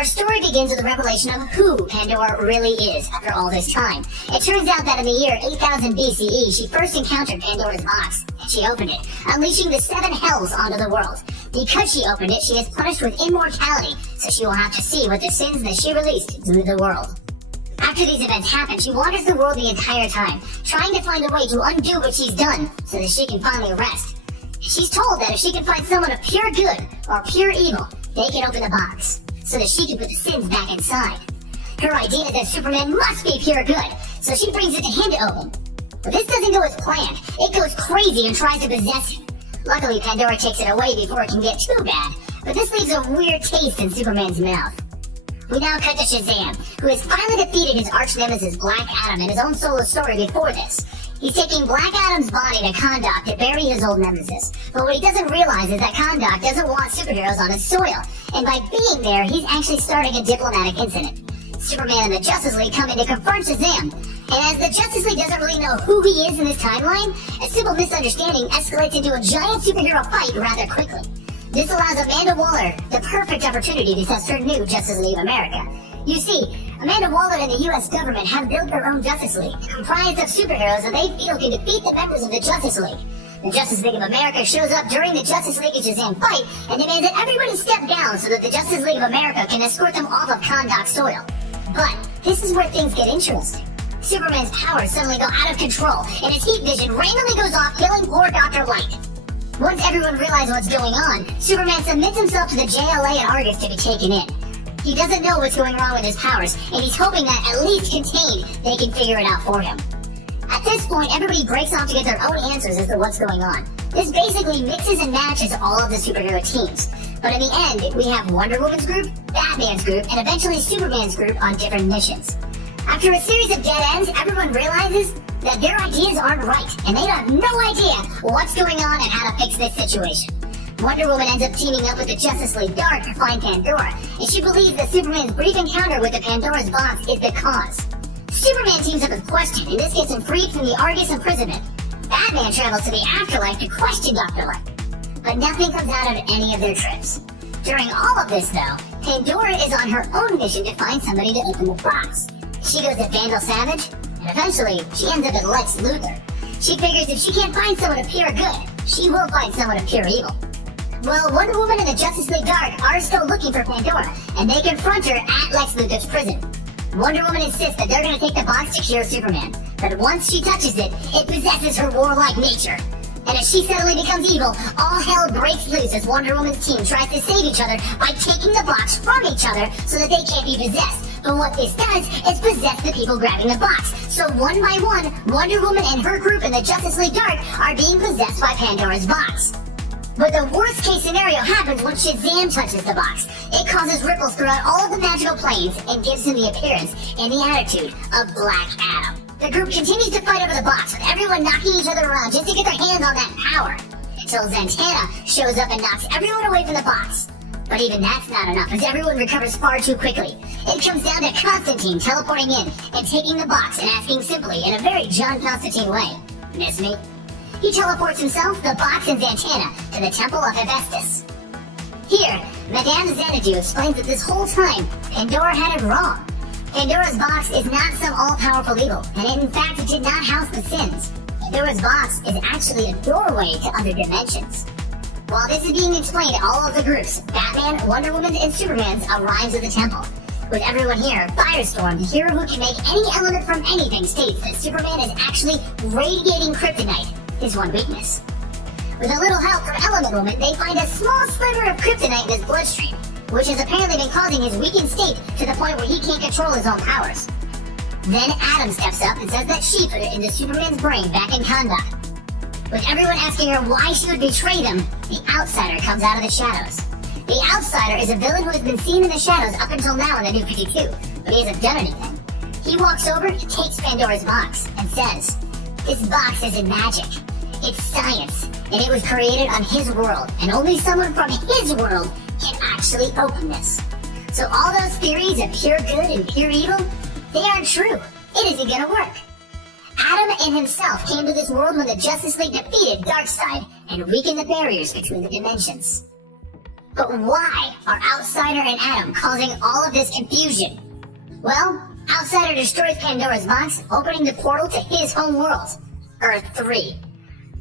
Our story begins with a revelation of who Pandora really is after all this time. It turns out that in the year 8000 BCE, she first encountered Pandora's box, and she opened it, unleashing the 7 hells onto the world. Because she opened it, she is punished with immortality, so she will have to see what the sins that she released do to the world. After these events happen, she wanders the world the entire time, trying to find a way to undo what she's done so that she can finally rest. She's told that if she can find someone of pure good or pure evil, they can open the box, so that she can put the sins back inside. Her idea is that Superman must be pure good, so she brings it to him to open. But this doesn't go as planned. It goes crazy and tries to possess him. Luckily, Pandora takes it away before it can get too bad, but this leaves a weird taste in Superman's mouth. We now cut to Shazam, who has finally defeated his arch-nemesis Black Adam in his own solo story before this. He's taking Black Adam's body to Kahndaq to bury his old nemesis, but what he doesn't realize is that Kahndaq doesn't want superheroes on his soil, and by being there, he's actually starting a diplomatic incident. Superman and the Justice League come in to confront Shazam, and as the Justice League doesn't really know who he is in this timeline, a simple misunderstanding escalates into a giant superhero fight rather quickly. This allows Amanda Waller the perfect opportunity to test her new Justice League of America. You see, Amanda Waller and the US government have built their own Justice League, comprised of superheroes that they feel can defeat the members of the Justice League. The Justice League of America shows up during the Justice League and Shazam fight and demands that everybody step down so that the Justice League of America can escort them off of Kahndaq soil. But this is where things get interesting. Superman's powers suddenly go out of control, and his heat vision randomly goes off, killing poor Dr. Light. Once everyone realizes what's going on, Superman submits himself to the JLA and Argus to be taken in. He doesn't know what's going wrong with his powers, and he's hoping that, at least contained, they can figure it out for him. At this point, everybody breaks off to get their own answers as to what's going on. This basically mixes and matches all of the superhero teams. But in the end, we have Wonder Woman's group, Batman's group, and eventually Superman's group on different missions. After a series of dead ends, everyone realizes that their ideas aren't right, and they have no idea what's going on and how to fix this situation. Wonder Woman ends up teaming up with the Justice League Dark to find Pandora, and she believes that Superman's brief encounter with the Pandora's box is the cause. Superman teams up with Question, and this gets him freed from the Argus imprisonment. Batman travels to the afterlife to question Dr. Light, but nothing comes out of any of their trips. During all of this, though, Pandora is on her own mission to find somebody to open the box. She goes to Vandal Savage, and eventually, she ends up at Lex Luthor. She figures if she can't find someone of pure good, she will find someone of pure evil. Well, Wonder Woman and the Justice League Dark are still looking for Pandora, and they confront her at Lex Luthor's prison. Wonder Woman insists that they're going to take the box to cure Superman, but once she touches it, it possesses her warlike nature. And as she suddenly becomes evil, all hell breaks loose as Wonder Woman's team tries to save each other by taking the box from each other so that they can't be possessed. But what this does is possess the people grabbing the box. So one by one, Wonder Woman and her group in the Justice League Dark are being possessed by Pandora's box. But the worst case scenario happens when Shazam touches the box. It causes ripples throughout all of the magical planes and gives him the appearance and the attitude of Black Adam. The group continues to fight over the box, with everyone knocking each other around just to get their hands on that power, until Zatanna shows up and knocks everyone away from the box. But even that's not enough, as everyone recovers far too quickly. It comes down to Constantine teleporting in and taking the box and asking simply, in a very John Constantine way, "Miss me?" He teleports himself, the box, and Zatanna to the Temple of Hephaestus. Here, Madame Xanadu explains that this whole time, Pandora had it wrong. Pandora's box is not some all-powerful evil, and it in fact did not house the sins. Pandora's box is actually a doorway to other dimensions. While this is being explained to all of the groups, Batman, Wonder Woman, and Superman arrives at the temple. With everyone here, Firestorm, the hero who can make any element from anything, states that Superman is actually radiating kryptonite, his one weakness. With a little help from Element Woman, they find a small sliver of kryptonite in his bloodstream, which has apparently been causing his weakened state to the point where he can't control his own powers. Then Adam steps up and says that she put it into Superman's brain back in Kahndaq. With everyone asking her why she would betray them, the Outsider comes out of the shadows. The Outsider is a villain who has been seen in the shadows up until now in the New 52, but he hasn't done anything. He walks over and takes Pandora's box and says, "This box isn't magic. It's science, and it was created on his world, and only someone from his world can actually open this." So all those theories of pure good and pure evil, they aren't true. It isn't gonna work. Adam and himself came to this world when the Justice League defeated Darkseid and weakened the barriers between the dimensions. But why are Outsider and Atom causing all of this confusion? Well, Outsider destroys Pandora's box, opening the portal to his home world, Earth 3.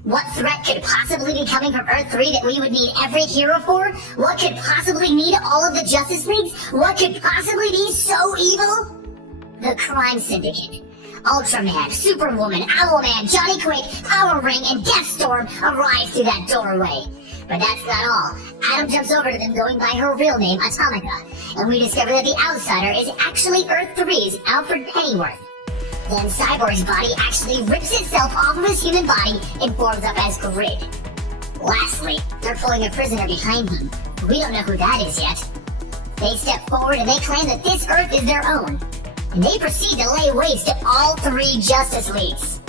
What threat could possibly be coming from Earth 3 that we would need every hero for? What could possibly need all of the Justice Leagues? What could possibly be so evil? The Crime Syndicate. Ultraman, Superwoman, Owlman, Johnny Quick, Power Ring, and Deathstorm arrive through that doorway. But that's not all. Atom jumps over to them going by her real name, Atomica, and we discover that the Outsider is actually Earth 3's Alfred Pennyworth. Then Cyborg's body actually rips itself off of his human body and forms up as Grid. Lastly, they're pulling a prisoner behind them. We don't know who that is yet. They step forward and they claim that this Earth is their own. And they proceed to lay waste to all 3 Justice Leagues.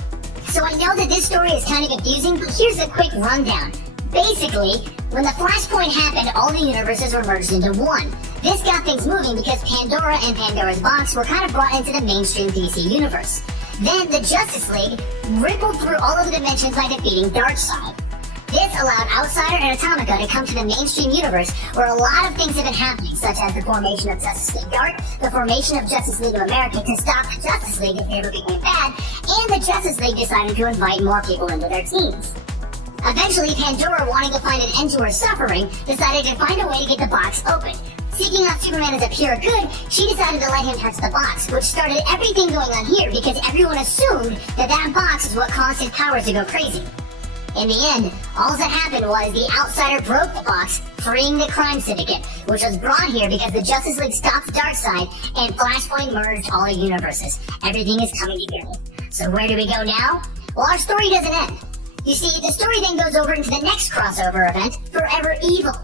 So I know that this story is kind of confusing, but here's a quick rundown. Basically, when the Flashpoint happened, all the universes were merged into one. This got things moving because Pandora and Pandora's box were kind of brought into the mainstream DC universe. Then the Justice League rippled through all of the dimensions by defeating Darkseid. This allowed Outsider and Atomica to come to the mainstream universe where a lot of things have been happening, such as the formation of Justice League Dark, the formation of Justice League of America to stop the Justice League if they ever became bad, and the Justice League decided to invite more people into their teams. Eventually, Pandora, wanting to find an end to her suffering, decided to find a way to get the box open. Seeking out Superman as a pure good, she decided to let him touch the box, which started everything going on here because everyone assumed that that box is what caused his powers to go crazy. In the end, all that happened was the Outsider broke the box, freeing the Crime Syndicate, which was brought here because the Justice League stopped Darkseid and Flashpoint merged all the universes. Everything is coming together. So where do we go now? Well, our story doesn't end. You see, the story then goes over into the next crossover event, Forever Evil.